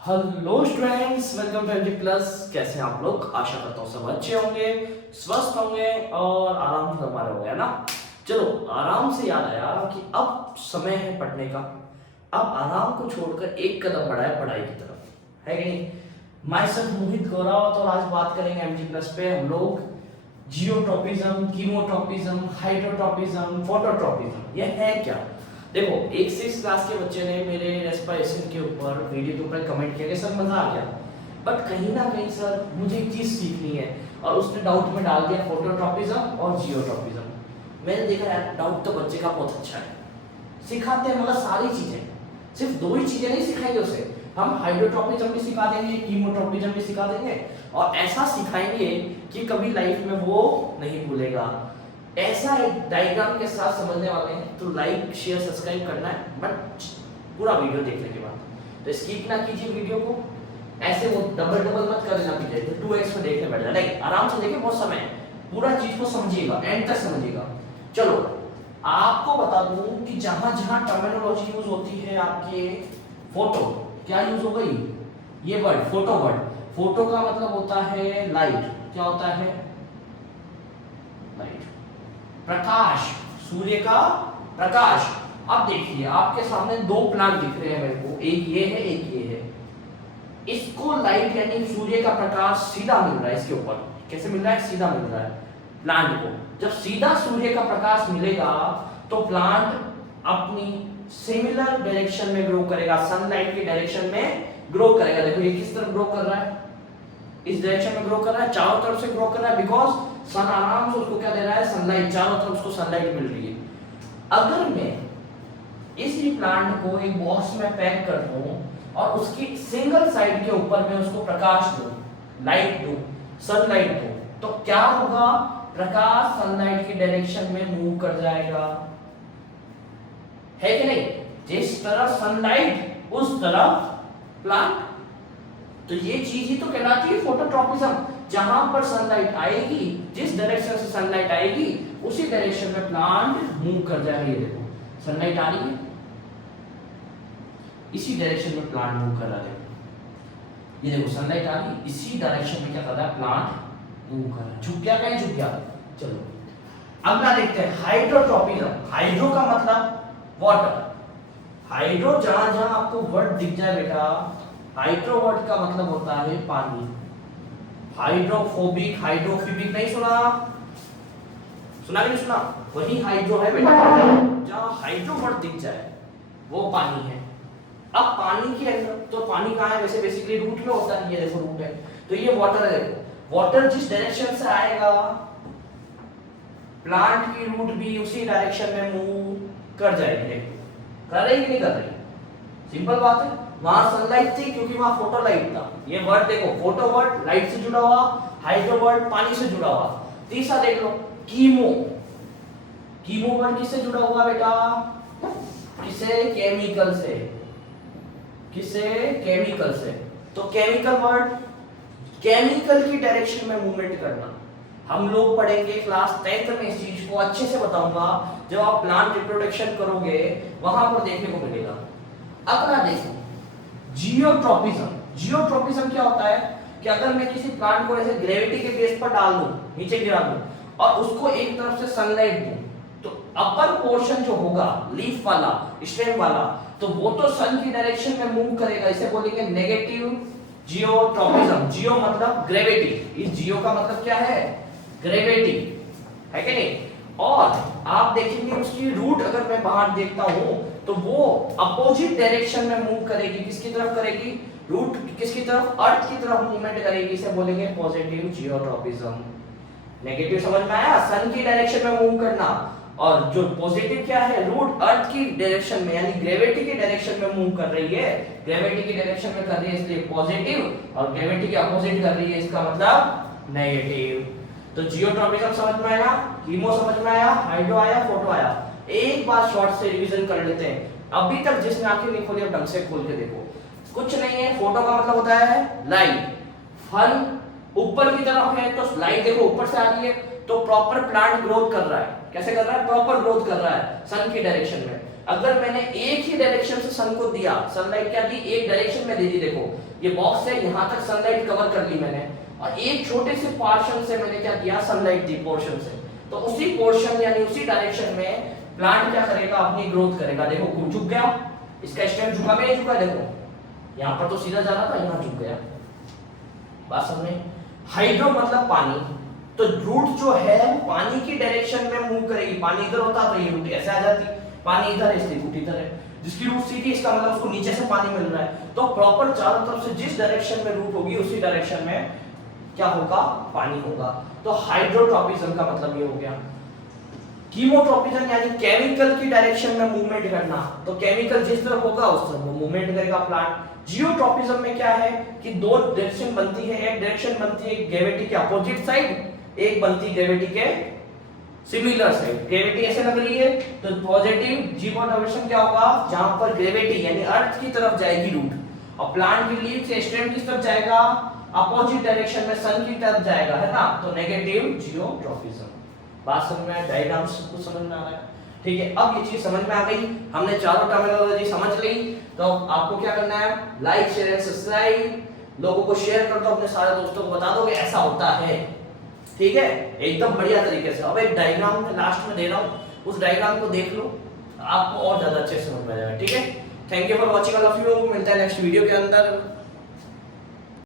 Hello students, welcome to MG plus. कैसे हैं आप लोग? आशा करता हूँ सब अच्छे होंगे, स्वस्थ होंगे और आराम से हमारे होंगे, है ना। चलो, आराम से याद आया कि अब समय है पढ़ने का। अब आराम को छोड़कर एक कदम बढ़ाए पढ़ाई की तरफ, है कि नहीं। मैं सब मोहित गौरव, तो आज बात करेंगे एमजी प्लस पे हम लोग जियोट्रॉपिज्म, कीमोट्रॉपिज्म, हाइड्रोट्रॉपिज्म, फोटोट्रॉपिज्म। ये है क्या? देखो, एक 6 क्लास के बच्चे ने मेरे रेस्पिरेशन के ऊपर वीडियो के ऊपर कमेंट किया कि सर मजा आ गया, बट कहीं ना कहीं सर मुझे एक चीज सीखनी है, और उसने डाउट में डाल दिया फोटोट्रॉपिज्म और जियोट्रॉपिज्म। मैंने देखा यार, डाउट तो बच्चे का बहुत अच्छा है, सिखाते हैं मगर सारी चीजें, सिर्फ 2 ही चीजें नहीं सिखाएंगे उसे। हम हाइड्रोट्रॉपिज्म भी सिखा देंगे, कीमोट्रॉपिज्म भी सिखा देंगे, और ऐसा सिखाएंगे कि कभी लाइफ में वो नहीं भूलेगा। ऐसा एक डायग्राम के साथ समझने वाले हैं, तो लाइक शेयर सब्सक्राइब करना है, बट पूरा वीडियो देखने के बाद तो स्किप ना कीजिए वीडियो को। ऐसे वो डबल डबल मत कर देना पीछे, तो 2x में देखने बैठ जाए, नहीं, आराम से देखिए, बहुत समय है, पूरा चीज को समझिएगा, एंड तक समझिएगा। चलो, आपको बता दूं कि जहां जहां टर्मिनोलॉजी यूज होती है आपके फोटो, क्या यूज हो गई? ये वर्ड, फोटो वर्ड। फोटो का मतलब होता है लाइट। क्या होता है? लाइट, प्रकाश, सूर्य का प्रकाश। अब देखिए, आपके सामने 2 प्लांट दिख रहे हैं मेरे को, एक ये है, एक ये है। इसको लाइट यानी सूर्य का प्रकाश सीधा मिल रहा है इसके ऊपर। कैसे मिल रहा है? सीधा मिल रहा है प्लांट को। जब सीधा सूर्य का प्रकाश मिलेगा तो प्लांट अपनी सिमिलर डायरेक्शन में ग्रो करेगा, सनलाइट की डायरेक्शन में ग्रो करेगा। देखो, ये किस तरफ ग्रो कर रहा है? इस डायरेक्शन में ग्रो कर रहा है, चारों तरफ से ग्रो कर रहा है, बिकॉज सन आराम से उसको क्या दे रहा है? सनलाइट, चारों तरफ उसको सनलाइट मिल रही है। अगर मैं इसी प्लांट को एक बॉक्स में पैक कर दूं और उसकी सिंगल साइड के ऊपर मैं उसको प्रकाश दूं, लाइट दूं, सनलाइट दूं, तो क्या होगा? प्रकाश सनलाइट की डायरेक्शन में मूव कर जाएगा, है कि नहीं? जिस तरफ सनलाइट उस तरफ प्लांट। तो ये चीज ही तो कहलाती है फोटोट्रॉपिज्म। जहां पर सनलाइट आएगी, जिस डायरेक्शन से सनलाइट आएगी, उसी डायरेक्शन में प्लांट मूव कर जाएगा। ये देखो, सनलाइट आ रही है, इसी डायरेक्शन में प्लांट मूव कर रहा है। ये देखो, सनलाइट आ रही है, इसी डायरेक्शन में क्या कर रहा है? प्लांट मूव कर रहा है। झुक गया? कहीं झुक गया? चलो, अगला देखते हैं, हाइड्रोट्रॉपिज्म। हाइड्रो का मतलब वाटर। हाइड्रो, जहां जहां आपको वर्ड दिख जाए बेटा, हाइड्रो वर्ड का मतलब होता है पानी। हाइड्रोफोबिक, हाइड्रोफिबिक नहीं सुना? सुना कि नहीं सुना? वही हाइड्रो है बेटा। जहां हाइड्रो वर्ड दिख जाए वो पानी है। अब पानी के अंदर तो पानी कहाँ है? वैसे बेसिकली रूट में होता है, ये देखो रूट है, तो ये वाटर है। देखो, वाटर जिस डायरेक्शन से आएगा, प्लांट की रूट भी उसी डायरेक्शन में मूव कर जाएगी। देखो, कर रही कि नहीं कर रही? सिंपल बात है। वहां सनलाइट थी क्योंकि वहां फोटो लाइट था। ये वर्ड देखो, फोटो वर्ड लाइट से जुड़ा हुआ, हाइड्रो वर्ड पानी से जुड़ा हुआ। तीसरा देख लो, कीमो। कीमो वर्ड किससे जुड़ा हुआ बेटा? किसे? केमिकल से। किसे? केमिकल से। तो केमिकल वर्ड, केमिकल की डायरेक्शन में मूवमेंट करना। हम लोग पढ़ेंगे क्लास 10th में, इस चीज को अच्छे से बताऊंगा। जब आप प्लांट रिप्रोडक्शन करोगे वहां पर देखने को मिलेगा। अगला देखो, जियोट्रॉपिज्म। जियोट्रॉपिज्म क्या होता है कि अगर मैं किसी प्लांट को ऐसे ग्रेविटी के बेस पर डाल दूं, नीचे गिरा दूं, और उसको एक तरफ से सनलाइट दूं, तो अपर पोर्शन जो होगा, लीफ वाला, स्टेम वाला, तो वो तो सन की डायरेक्शन में मूव करेगा। इसे बोलेंगे नेगेटिव जियोट्रॉपिज्म। जियो मतलब ग्रेविटी, इस जियो का मतलब क्या है? ग्रेविटी, है कि नहीं? और आप देखेंगे उसकी रूट, अगर मैं बाहर देखता हूं तो वो अपोजिट डायरेक्शन में मूव करेगी। किसकी तरफ करेगी? रूट किसकी तरफ? अर्थ की तरफ मूवमेंट करेगी। इसे बोलेंगे पॉजिटिव जियोट्रॉपिज्म। नेगेटिव समझ में आया? सन की डायरेक्शन में मूव करना। और जो पॉजिटिव क्या है? रूट अर्थ की डायरेक्शन में, यानी ग्रेविटी की डायरेक्शन में मूव कर रही है। ग्रेविटी की डायरेक्शन में कर रही है इसलिए पॉजिटिव, और ग्रेविटी के अपोजिट कर रही है, इसका मतलब नेगेटिव। तो जियोट्रॉपिज्म समझ में आया, कीमो समझ में आया, हाइड्रो आया, फोटो आया। एक बार शॉर्ट से रिवीजन कर लेते हैं। अभी तक जिसने आंखें नहीं खोली, अब ढंग से खोल के देखो। कुछ नहीं है, फोटो का मतलब होता है लाइट। फन ऊपर की तरफ है तो लाइट देखो ऊपर से आ रही है, तो प्रॉपर प्लांट ग्रोथ कर रहा है। कैसे कर रहा है? प्रॉपर ग्रोथ कर रहा है सन की डायरेक्शन में। अगर मैंने एक ही डायरेक्शन से सन को दिया, सनलाइट क्या दी, एक डायरेक्शन में दे दी, देखो ये बॉक्स है, यहाँ तक सनलाइट कवर कर ली मैंने, और एक छोटे से पोर्शन से मैंने क्या किया, सनलाइट दी पोर्शन से, तो उसी पोर्शन यानी उसी डायरेक्शन में प्लांट क्या करेगा, अपनी ग्रोथ करेगा। देखो झुक गया, इसका स्टेम झुका में झुका, देखो यहाँ पर तो सीधा जा रहा था, यहाँ झुक गया। बात समझ में? हाइड्रो मतलब पानी, तो रूट जो है पानी की डायरेक्शन में मूव करेगी। पानी इधर होता तो ये रूट ऐसे आ जाती, पानी इधर है इसलिए रूट इधर है। जिसकी रूट सीधी, इसका मतलब उसको नीचे से पानी मिल रहा है, तो प्रॉपर चारों तरफ से जिस डायरेक्शन में रूट होगी उसी डायरेक्शन में क्या होगा, पानी होगा। तो हाइड्रोट्रॉपिज्म का मतलब ये हो गया। कीमोट्रॉपिज्म यानी केमिकल की डायरेक्शन में मूवमेंट करना, तो केमिकल जिस तरफ होगा उस तरफ वो मूवमेंट करेगा प्लांट। जियोट्रॉपिज्म में क्या है कि दो डायरेक्शन बनती है, एक डायरेक्शन बनती है ग्रेविटी के अपोजिट साइड, एक बनती है ग्रेविटी के सिमिलर साइड। ग्रेविटी ऐसे लग रही है तो पॉजिटिव जियोट्रॉपिज्म क्या होगा, जहां पर ग्रेविटी यानी अर्थ की तरफ जाएगी रूट, और प्लांट की लीफ से स्टेम किस तरफ जाएगा, अपोजिट डायरेक्शन में सन की तरफ जाएगा, है ना, तो नेगेटिव जियोट्रॉपिज्म। बात समझ में, डायग्राम्स को समझ में आ रहा है? ठीक है, अब ये चीज समझ में आ गई, हमने चारों टर्मिनोलॉजी समझ ली। तो आपको क्या करना है, लाइक शेयर एंड सब्सक्राइब, लोगों को शेयर कर दो, अपने सारे दोस्तों को बता दो कि ऐसा होता है। ठीक है, एकदम बढ़िया तरीके से। अब एक डायग्राम में लास्ट में दे रहा हूँ, उस डायग्राम को देख लो, आपको और ज्यादा अच्छे से समझ में आ जाएगा। ठीक है, thank you for watching all of you, मिलता है नेक्स्ट वीडियो के अंदर।